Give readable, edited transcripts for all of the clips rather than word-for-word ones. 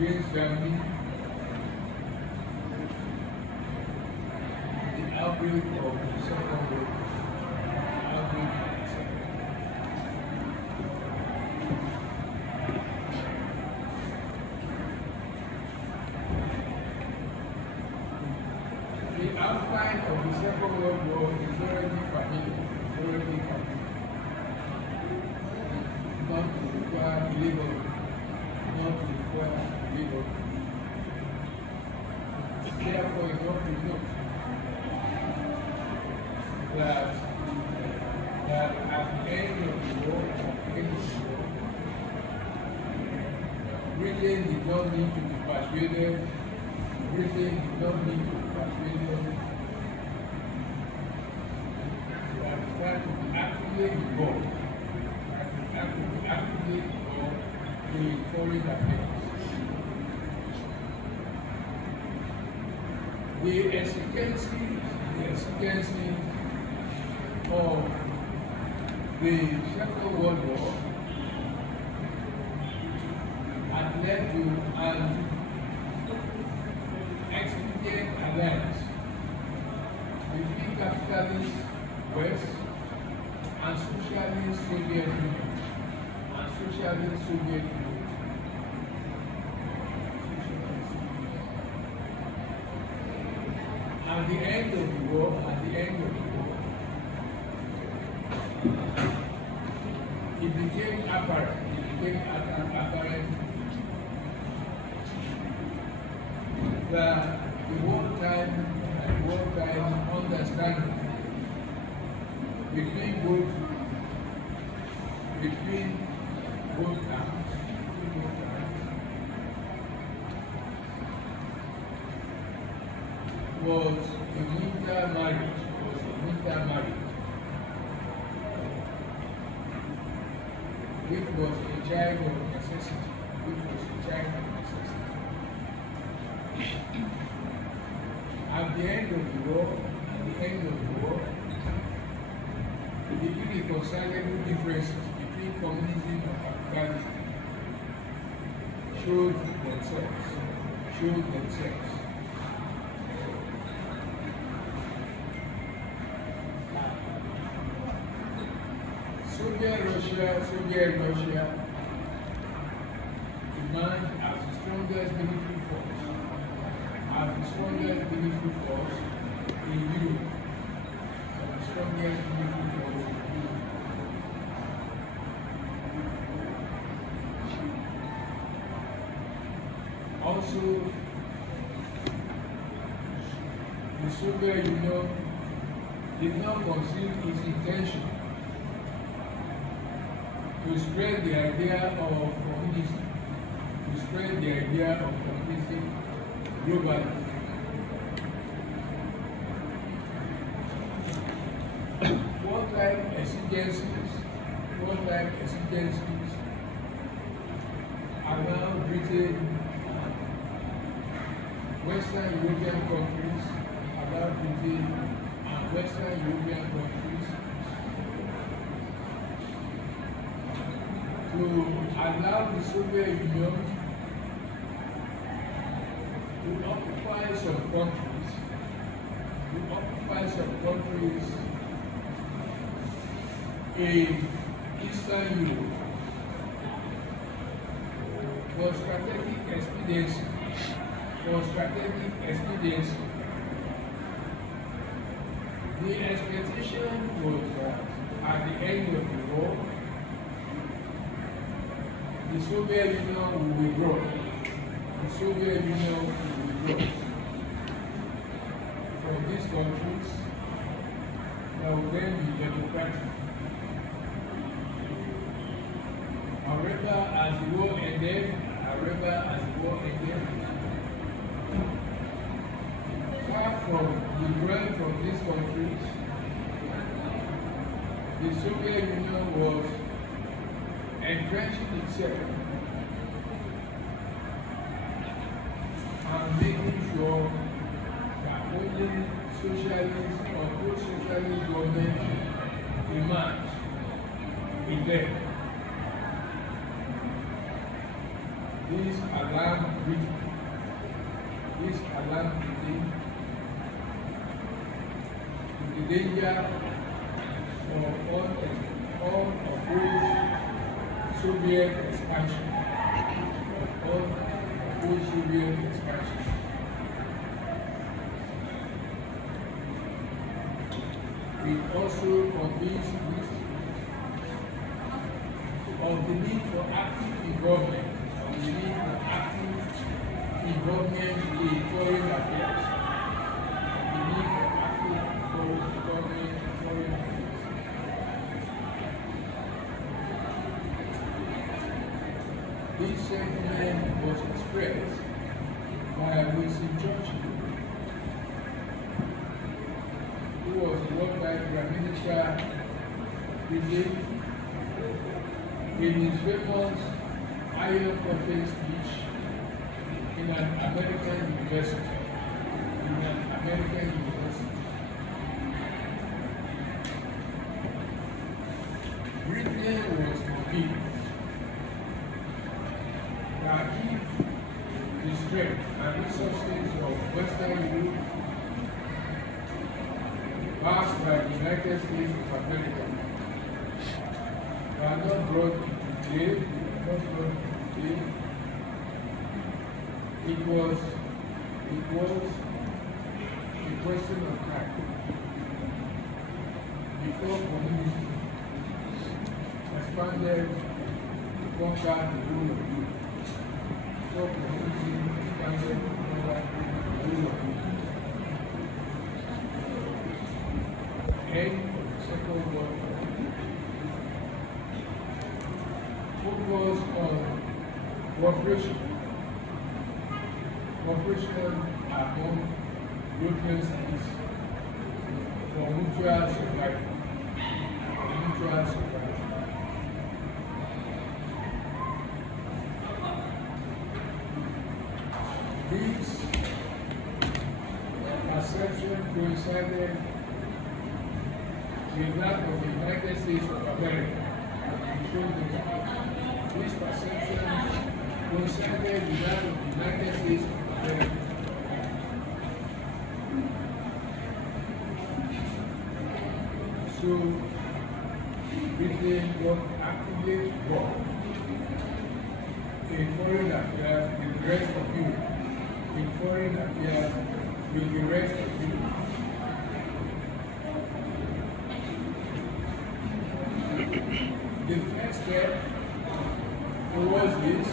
against Germany, the outbreak of the Second World War. Outbreak of the Second World War. The outline of the Second World War is already familiar. Not to require labor, not to require labor. Therefore, enough to note that at the end of the war, Britain did not need to be persuaded. Britain did not need to be persuaded. That to be actively involved. Actively involved in foreign affairs. The exigencies of the Second World War had led to an expedient alliance between capitalist West and socialist Soviet Union. At the end of the war, it became apparent that the wartime understanding between both camps was a winter marriage. Which was a child of necessity. At the end of the war, the irreconcilable differences between communism and capitalism showed themselves. Soviet Russia emerged as the strongest military force in Europe. Also, the Soviet Union did not conceal its intention to spread the idea of communism, globally. Wartime exigencies are now Britain, Western European countries, to allow the Soviet Union to occupy some countries in Eastern Europe for strategic expediency. The expectation was that at the end of the war, the Soviet Union will withdraw. From these countries that will then be democratic. However, as the war ended, far from withdrawing from these countries, the Soviet Union was entrenching itself and making sure that only socialist or post-socialist government emerge in them. This alarm breathing the danger of unopposed Soviet expansion. We also convinced of the need for active involvement, in foreign affairs. This sentiment was expressed by Winston Churchill, who was the worldwide Prime Minister Britain, in his famous Iron Curtain speech in an American university. Britain was convinced that if the strength and resources of Western Europe, backed by the United States of America, were not brought into play, it was a question of time before communism expanded to conquer the whole of Europe. End of the Second World War. Focus on cooperation among European states for mutual survival. This perception coincided with that of the United States of America. This perception coincided with that of the United States of America. So, Britain got actively involved in foreign affairs with the rest of Europe. The first step towards this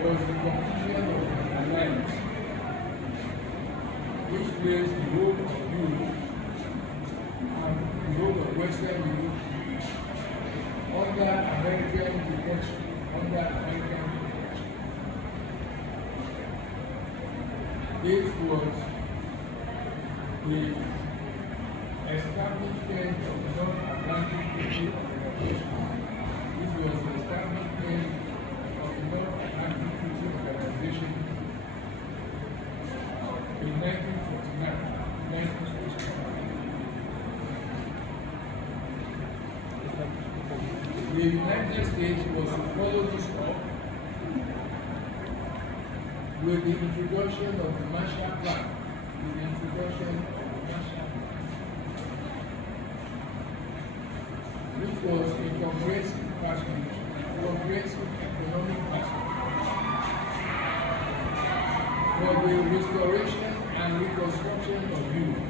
was the conclusion of an alliance, which placed the whole of Europe and the whole of Western Europe under American protection. This was the establishment of the North Atlantic Treaty Organization. This was the establishment of the North Atlantic Treaty Organization in 1949. The United States was to follow this up with the introduction of the Marshall Plan, which was a comprehensive economic package for the restoration and reconstruction of Europe.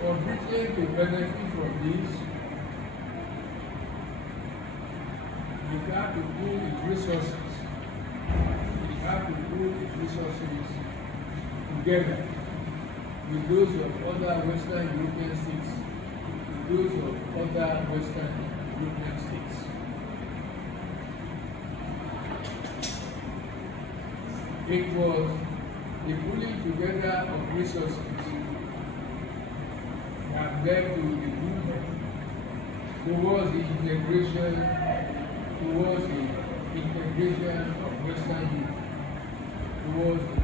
For Britain to benefit from this, you have to pool its resources. Together with those of other Western European states. It was the pulling together of resources that led to the movement towards the integration segregation of Western youth towards the